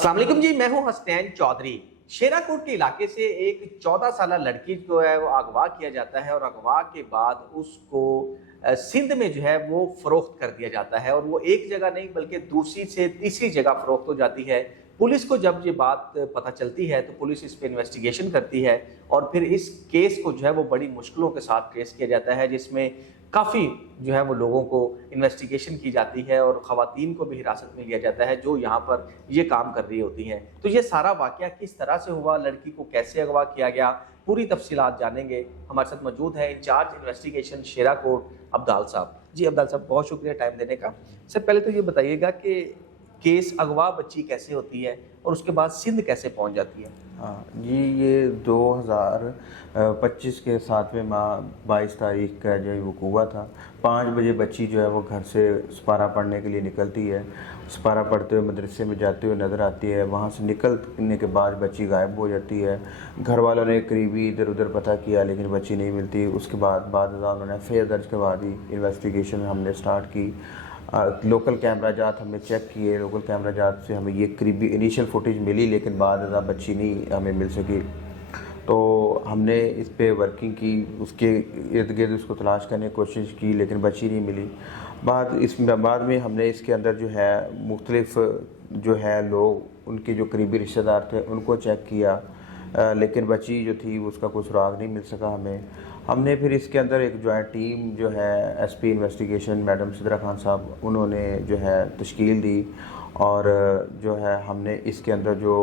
अस्सलाम वालेकुम जी, मैं हूं हसनैन चौधरी। शेराकोट के इलाके से एक 14 साला लड़की जो है वो अगवा किया जाता है और अगवा के बाद उसको सिंध में जो है वो फरोख्त कर दिया जाता है और वो एक जगह नहीं बल्कि दूसरी से तीसरी जगह फरोख्त हो जाती है। पुलिस को जब ये बात पता चलती है तो पुलिस इस पे इन्वेस्टिगेशन करती है और फिर इस केस को जो है वो बड़ी मुश्किलों के साथ ट्रेस किया जाता है, जिसमें काफ़ी जो है वो लोगों को इन्वेस्टिगेशन की जाती है और ख़वातीन को भी हिरासत में लिया जाता है जो यहाँ पर ये काम कर रही होती हैं। तो ये सारा वाक़या किस तरह से हुआ, लड़की को कैसे अगवा किया गया, पूरी तफसीलात जानेंगे। हमारे साथ मौजूद है इंचार्ज इन्वेस्टिगेशन शेराकोट अब्दाल साहब। जी अब्दाल साहब, बहुत शुक्रिया टाइम देने का। सर पहले तो ये बताइएगा कि केस अगवा बच्ची कैसे होती है और उसके बाद सिंध कैसे पहुँच जाती है? हाँ जी, ये 2025 के 7वें माह 22 तारीख का जो वकूआ था। 5 बजे बच्ची जो है वो घर से सपारा पढ़ने के लिए निकलती है। सपारा पढ़ते हुए मदरसे में जाते हुए नज़र आती है। वहाँ से निकलने के बाद बच्ची गायब हो जाती है। घर वालों ने करीबी इधर उधर पता किया लेकिन बच्ची नहीं मिलती। उसके बाद उन्होंने FIR दर्ज करवा दी। इन्वेस्टिगेशन हमने स्टार्ट की। लोकल कैमरा जात हमने चेक किए। लोकल कैमरा जात से हमें ये करीबी इनिशियल फुटेज मिली लेकिन बाद बच्ची नहीं हमें मिल सकी। तो हमने इस पे वर्किंग की, उसके इर्द गिर्द उसको तलाश करने की कोशिश की लेकिन बच्ची नहीं मिली। बाद में हमने इसके अंदर जो है मुख्तलिफ जो है लोग, उनके जो करीबी रिश्तेदार थे उनको चेक किया लेकिन बच्ची जो थी उसका कोई सुराग नहीं मिल सका हमें। हमने फिर इसके अंदर एक जॉइंट टीम जो है SP investigation madam Sidra Khan साहब उन्होंने जो है तश्कील दी और जो है हमने इसके अंदर जो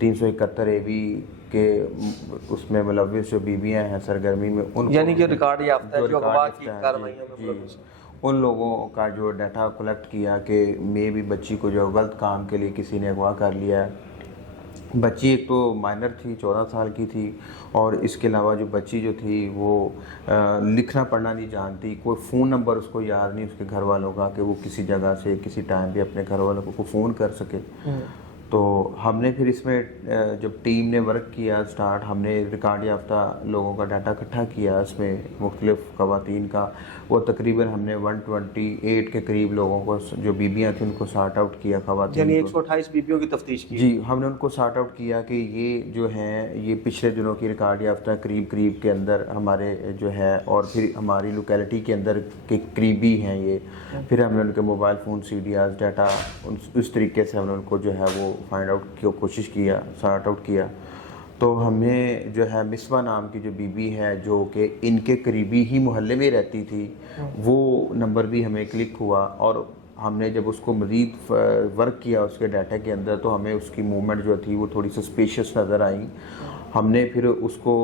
371 AV के उसमें मुलव्विस जो बीबियाँ हैं सरगर्मी में उन यानी कि रिकॉर्ड याफ्ता है जो अगवा की कार्रवाइयों में जी, मुलव्विस हैं। उन लोगों का जो डाटा कलेक्ट किया कि मे भी बच्ची को जो गलत काम के लिए किसी ने अगवा कर लिया है। बच्ची एक तो माइनर थी, 14 साल की थी और इसके अलावा जो बच्ची जो थी वो लिखना पढ़ना नहीं जानती। कोई फ़ोन नंबर उसको याद नहीं उसके घर वालों का कि वो किसी जगह से किसी टाइम पे अपने घर वालों को फ़ोन कर सके। तो हमने फिर इसमें जब टीम ने वर्क किया स्टार्ट, हमने रिकॉर्ड याफ्ता लोगों का डाटा इकट्ठा किया। इसमें मुख्तलिफ ख़वातीन का वो तकरीबन हमने 128 के करीब लोगों को जो बीबियाँ थी उनको सार्ट आउट किया। ख़वातीन यानी 128 बीबियों की तफ्तीश की जी, हमने उनको सार्ट आउट किया कि ये जो हैं ये पिछले दिनों की रिकॉर्ड याफ्ता करीब के अंदर हमारे जो है और फिर हमारी लोकेलिटी के अंदर के करीबी हैं ये। फिर हमने उनके मोबाइल फ़ोन CDRs डाटा उस तरीके से हमने उनको जो है वो फाइंड आउट की कोशिश किया, सॉर्ट आउट किया। तो हमें जो है मिसबा नाम की जो बीबी है जो कि इनके करीबी ही मोहल्ले में रहती थी, वो नंबर भी हमें क्लिक हुआ और हमने जब उसको मज़ीद वर्क किया उसके डाटा के अंदर तो हमें उसकी मूवमेंट जो थी वो थोड़ी सस्पिशियस नज़र आई। हमने फिर उसको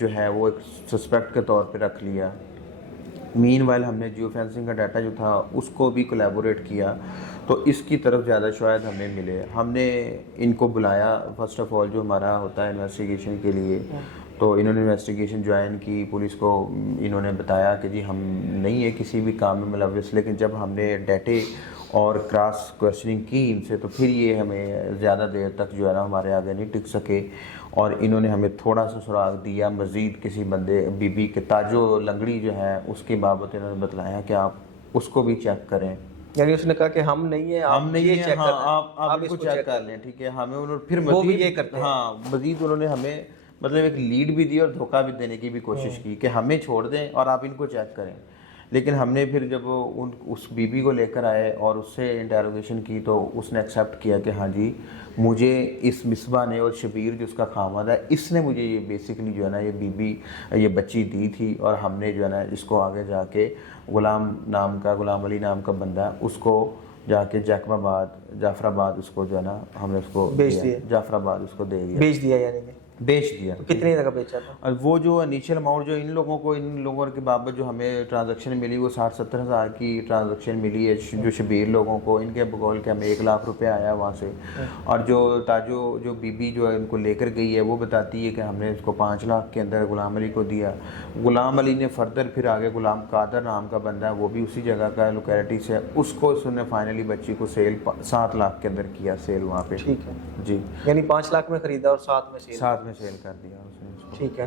जो है वो एक सस्पेक्ट के तौर पे रख लिया। मीनवाइल हमने जियो फेंसिंग का डाटा जो था उसको भी कोलैबोरेट किया तो इसकी तरफ ज़्यादा शायद हमें मिले। हमने इनको बुलाया फर्स्ट ऑफ ऑल जो हमारा होता है इन्वेस्टिगेशन के लिए, तो इन्होंने इन्वेस्टिगेशन ज्वाइन की। पुलिस को इन्होंने बताया कि जी हम नहीं है किसी भी काम में मुलव्विस, लेकिन जब हमने डाटे और क्रॉस क्वेश्चनिंग की इनसे तो फिर ये हमें ज़्यादा देर तक जो है ना हमारे आगे नहीं टिक सके और इन्होंने हमें थोड़ा सा सुराग दिया मज़ीद किसी बंदे बीबी के ताजो लंगड़ी जो है उसके बाबत इन्होंने बताया कि आप उसको भी चेक करें। यानी उसने कहा कि हम नहीं है, हम नहीं है, चेक हाँ, करना आप इसको चेक कर लें, ठीक है। हमें उन्होंने फिर वो भी मज़ीद ये करते हैं। हाँ मज़ीद उन्होंने हमें मतलब एक लीड भी दी और धोखा भी देने की भी कोशिश की कि हमें छोड़ दें और आप इनको चेक करें। लेकिन हमने फिर जब उस बीबी को लेकर आए और उससे इंटेरोगेशन की तो उसने एक्सेप्ट किया कि हाँ जी मुझे इस मिसबा ने और शबीर जो उसका खामद है इसने मुझे ये बेसिकली जो है ना ये बीबी ये बच्ची दी थी और हमने जो है ना इसको आगे जाके गुलाम अली नाम का बंदा उसको जाके जाफराबाद उसको जो है ना हमने उसको बेच दिया। जाफराबाद उसको दे दिया, बेच दिया यानी कि बेच दिया। तो कितनी जगह बेचा था? और वो जो इनिशियल अमाउंट जो इन लोगों के बाबत जो हमें ट्रांजैक्शन मिली वो 60-70 हज़ार की ट्रांजैक्शन मिली है जो शबीर लोगों को। इनके बकौल के हमें 1 लाख रुपए आया वहाँ से। और जो ताजो जो बीबी जो है इनको लेकर गई है वो बताती है कि हमने इसको 5 लाख के अंदर गुलाम अली को दिया। गुलाम अली ने फर्दर फिर आगे गुलाम कादर नाम का बंदा है वो भी उसी जगह का लोकेलिटी से, उसको उसने फाइनली बच्ची को सेल 7 लाख के अंदर किया सेल वहाँ पे। ठीक है जी, यानी 5 लाख में खरीदा और 7 में सेल कर दिया उसने इसको। ठीक है।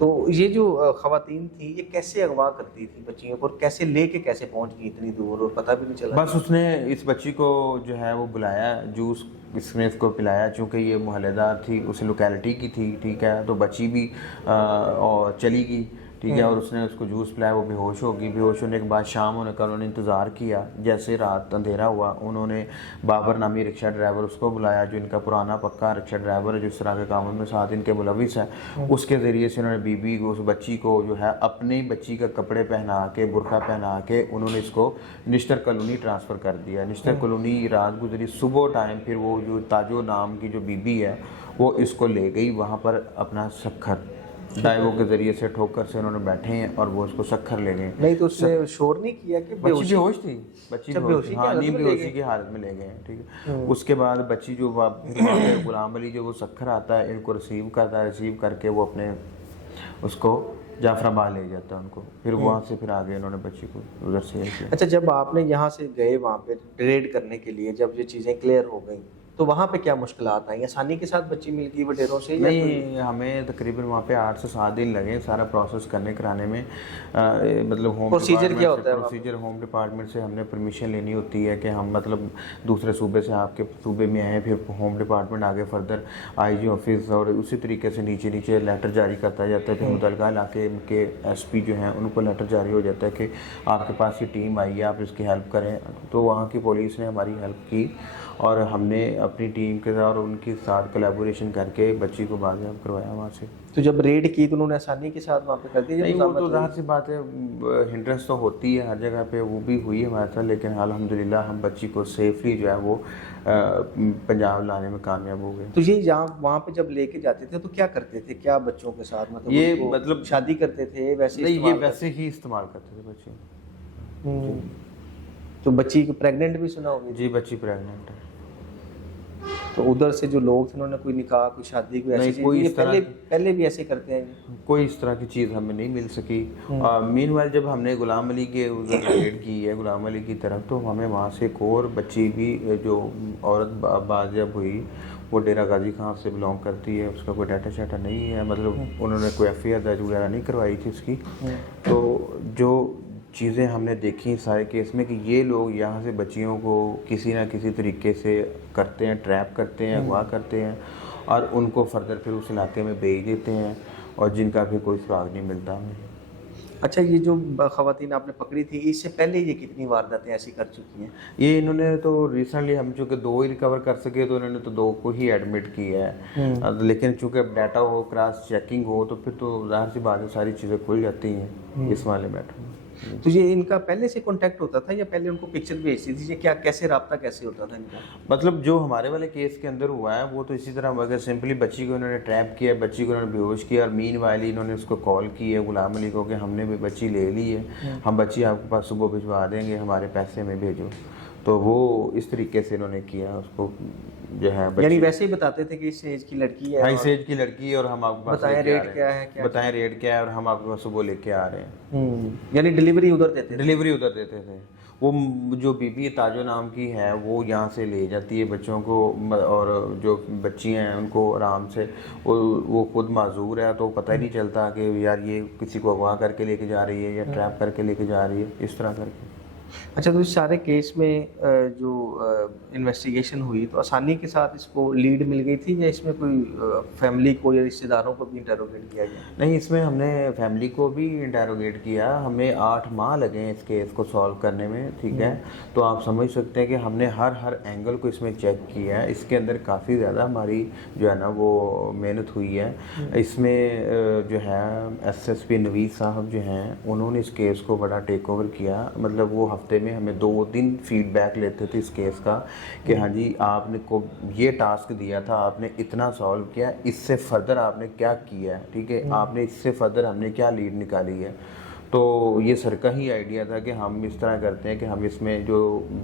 तो ये जो ख़वातीन थी ये कैसे अगवा करती थी बच्चियों को और कैसे लेके कैसे पहुंच गई इतनी दूर और पता भी नहीं चला? बस उसने इस बच्ची को जो है वो बुलाया जूस इसने इसको पिलाया, चूँकि ये मोहल्लेदार थी, उस लोकेलिटी की थी, ठीक है, तो बच्ची भी और चली गई, ठीक है, और उसने उसको जूस पिलाया, वो बेहोश हो गई। बेहोश होने के बाद शाम होने का उन्होंने इंतज़ार किया। जैसे रात अंधेरा हुआ, उन्होंने बाबर नामी रिक्शा ड्राइवर उसको बुलाया, जो इनका पुराना पक्का रिक्शा ड्राइवर है, जिस तरह के कामों में साथ इनके मुलविस है। उसके ज़रिए से उन्होंने बीबी को, उस बच्ची को जो है अपनी बच्ची का कपड़े पहना के, बुरखा पहना के उन्होंने इसको निश्तर कॉलोनी ट्रांसफ़र कर दिया। निश्तर कॉलोनी रात गुजरी, सुबह टाइम फिर वो जो ताजो नाम की जो बीबी है वो इसको ले गई वहाँ पर अपना सखर डाइवो के जरिए से ठोकर से उन्होंने बैठे हैं और वो उसको सखर ले गए। नहीं तो उसने शोर नहीं किया कि बच्ची बेहोश थी, बच्ची बेहोश थी, हाँ, नींद बेहोशी की हालत में ले गए हैं, ठीक है। उसके बाद बच्ची जो फिर वहाँ पे गुलाम अली जो वो सखर आता है, इनको रिसीव करता है, रिसीव करके वो अपने उसको जाफराबाद ले जाता है उनको, फिर वहाँ से फिर आगे उन्होंने बच्ची को उधर से किया। अच्छा, जब आपने यहाँ से गए वहाँ पे रेड करने के लिए, जब ये चीज़ें क्लियर हो गई तो वहाँ पे क्या मुश्किलात आई? आसानी के साथ बच्ची मिल गई वडेरों से? नहीं, हमें तकरीबन वहाँ पे 8 से 7 दिन लगे सारा प्रोसेस करने कराने में। मतलब होम प्रोसीजर क्या होता है? प्रोसीजर होम डिपार्टमेंट से हमने परमिशन लेनी होती है कि हम मतलब दूसरे सूबे से आपके सूबे में आए, फिर होम डिपार्टमेंट आगे फर्दर आईजी ऑफिस, और उसी तरीके से नीचे नीचे लेटर जारी करता जाता है। फिर मुतलका इलाके के एसपी जो हैं उनको लेटर जारी हो जाता है कि आपके पास ये टीम आई है, आप इसकी हेल्प करें। तो वहाँ की पुलिस ने हमारी हेल्प की और हमने अपनी टीम के साथ और उनके साथ कोलैबोरेशन करके बच्ची को बाजियाब करवाया वहाँ से। तो जब रेड की तो उन्होंने आसानी के साथ वहाँ पे कर दिया? नहीं, वो तो जाहिर सी बात है, हिंड्रेंस तो होती है हर जगह पे, वो भी हुई हमारे साथ, लेकिन अल्हम्दुलिल्लाह हम बच्ची को सेफली जो है वो पंजाब लाने में कामयाब हो गए। तो ये जहाँ वहाँ पे जब लेके जाते थे तो क्या करते थे, क्या बच्चों के साथ? मतलब ये उनको मतलब शादी करते थे वैसे? नहीं, ये वैसे ही इस्तेमाल करते थे बच्चे। तो बच्ची प्रेग्नेंट भी सुना होगी? जी, बच्ची प्रेग्नेंट है। तो उधर से जो लोग थे उन्होंने कोई निकाह, कोई शादी, कोई ऐसी कोई चीज़? पहले भी ऐसे करते हैं? कोई इस तरह की चीज़ हमें नहीं मिल सकी। मीनवाइल जब हमने गुलाम अली के उधर रेड की है गुलाम अली की तरफ, तो हमें वहाँ से एक और बच्ची भी जो औरत बाजियाब हुई, वो डेरा गाजी खान से बिलोंग करती है, उसका कोई डाटा शाटा नहीं है, मतलब उन्होंने कोई FIR दर्ज वगैरह नहीं करवाई थी उसकी। तो जो चीज़ें हमने देखी सारे केस में कि ये लोग यहाँ से बच्चियों को किसी ना किसी तरीके से करते हैं, ट्रैप करते हैं, अगवा करते हैं और उनको फर्दर फिर उस इलाके में भेज देते हैं और जिनका फिर कोई सुराग नहीं मिलता हमें। अच्छा, ये जो खवातीन आपने पकड़ी थी, इससे पहले ये कितनी वारदातें ऐसी कर चुकी हैं? ये इन्होंने तो रिसेंटली हम चूँकि 2 ही रिकवर कर सके तो इन्होंने तो 2 को ही एडमिट किया है। लेकिन चूँकि अब डाटा हो, क्रॉस चेकिंग हो, तो फिर तो जाहिर सी बात है सारी चीज़ें खुल जाती हैं इस वाले मैटर में। तो ये इनका पहले से कांटेक्ट होता था या पहले उनको पिक्चर भेजती थी? ये क्या, कैसे राब्ता कैसे होता था इनका? मतलब जो हमारे वाले केस के अंदर हुआ है वो तो इसी तरह, अगर सिंपली बच्ची को इन्होंने ट्रैप किया, बच्ची को इन्होंने बेहोश किया और मीन वाली इन्होंने उसको कॉल की है गुलाम अली को कि हमने भी बच्ची ले ली है, हम बच्ची आपके पास सुबह भिजवा देंगे, हमारे पैसे में भेजो। तो वो इस तरीके से इन्होंने किया उसको जो है। यानी वैसे ही बताते थे कि इस एज की लड़की है, इस एज की लड़की है और हम आपके पास बताएं रेट क्या है, क्या बताएं रेट क्या है और हम आपके पास सुबह लेके आ रहे हैं। यानी डिलीवरी उधर देते थे? डिलीवरी उधर देते थे। वो जो बीबी ताजो नाम की है वो यहाँ से ले जाती है बच्चों को, और जो बच्ची हैं उनको आराम से, वो खुद माजूर है तो पता ही नहीं चलता कि यार ये किसी को अगवा करके लेके जा रही है या ट्रैप करके लेके जा रही है, इस तरह करके। अच्छा, तो इस सारे केस में जो इन्वेस्टिगेशन हुई तो आसानी के साथ इसको लीड मिल गई थी या इसमें कोई फैमिली को या रिश्तेदारों को भी इंटरोगेट किया गया? नहीं, इसमें हमने फैमिली को भी इंटरोगेट किया। हमें 8 माह लगे इस केस को सॉल्व करने में, ठीक है। तो आप समझ सकते हैं कि हमने हर एंगल को इसमें चेक किया है। इसके अंदर काफ़ी ज़्यादा हमारी जो है ना वो मेहनत हुई है। इसमें जो है SSP नवीद साहब जो हैं उन्होंने इस केस को बड़ा टेक ओवर किया। मतलब वो हफ्ते में हमें 2 दिन फीडबैक लेते थे इस केस का कि हाँ जी आपने को ये टास्क दिया था, आपने इतना सॉल्व किया, इससे फर्दर आपने क्या किया है, ठीक है, आपने इससे फर्दर हमने क्या लीड निकाली है। तो ये सर का ही आइडिया था कि हम इस तरह करते हैं कि हम इसमें जो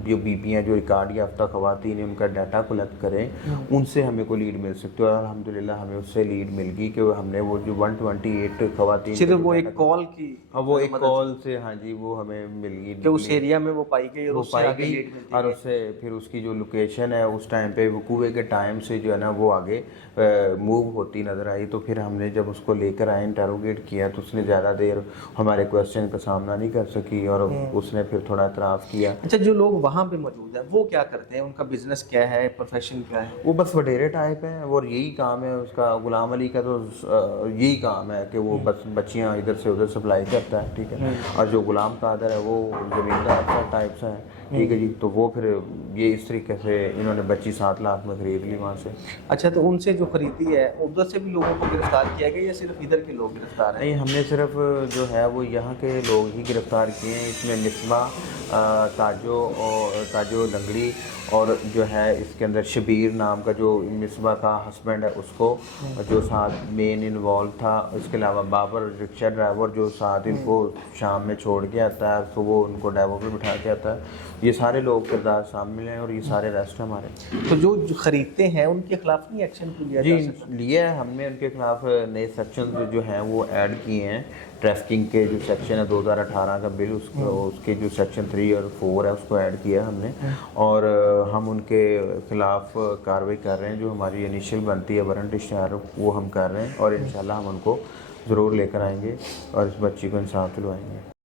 बीबियाँ जो रिकॉर्ड याफ्ता ख़वातीन हैं उनका डाटा कलेक्ट करें, उनसे हमें को लीड मिल सकती है। और अल्हम्दुलिल्लाह हमें उससे लीड मिल गई कि हमने वो जो 128 ख़वातीन, सिर्फ वो एक कॉल की, हाँ वो एक कॉल से, हाँ जी वो हमें मिल गई कि उस एरिया में वो पाई गई और उससे फिर उसकी जो लोकेशन है उस टाइम पे वकूए के टाइम से जो है ना वो आगे मूव होती नज़र आई। तो फिर हमने जब उसको लेकर आए इंटरोगेट किया तो उसने ज़्यादा देर हमारे क्वेश्चन का सामना नहीं कर सकी और उसने फिर थोड़ा एतराफ़ किया। अच्छा, जो लोग वहाँ पे मौजूद हैं वो क्या करते हैं, उनका बिजनेस क्या है, प्रोफेशन क्या है? वो बस वडेरे टाइप है और यही काम है उसका। गुलाम अली का तो यही काम है कि वो बस बच्चियाँ इधर से उधर सप्लाई करता है, ठीक है। और जो गुलाम कादर है वो ज़मींदार टाइप सा है, ठीक है जी। तो वो फिर ये इस तरीके से इन्होंने बच्ची 7 लाख में खरीद ली वहाँ से। अच्छा, तो उनसे जो खरीदी है उधर से भी लोगों को गिरफ्तार किया गया या सिर्फ इधर के लोग गिरफ्तार हैं? नहीं, हमने सिर्फ जो है वो यहाँ के लोग ही गिरफ्तार किए हैं। इसमें मिसबा, ताजो लंगड़ी और जो है इसके अंदर शबीर नाम का जो मिसबा का हस्बैंड है उसको, जो साथ मेन इन्वॉल्व था। इसके अलावा बाबर रिक्शा ड्राइवर जो साथ इनको शाम में छोड़ के आता है, तो वो उनको ड्राइवर पे बिठा के आता है। ये सारे लोग किरदार शामिल हैं और ये सारे रेस्ट हमारे। तो जो खरीदते हैं उनके खिलाफ नहीं एक्शन लिया जा जी सकता? लिया है हमने। उनके खिलाफ नए सेक्शन जो हैं वो ऐड किए हैं। ट्रैफिकिंग के जो सेक्शन है 2018 का बिल, उसके जो सेक्शन 3 और 4 है उसको ऐड किया हमने। और हम उनके खिलाफ कार्रवाई कर रहे हैं। जो हमारी इनिशियल बनती है वारंट इश्तिहार वो हम कर रहे हैं और इंशाल्लाह हम उनको ज़रूर लेकर आएंगे और इस बच्ची को इंसाफ दिलवाएंगे।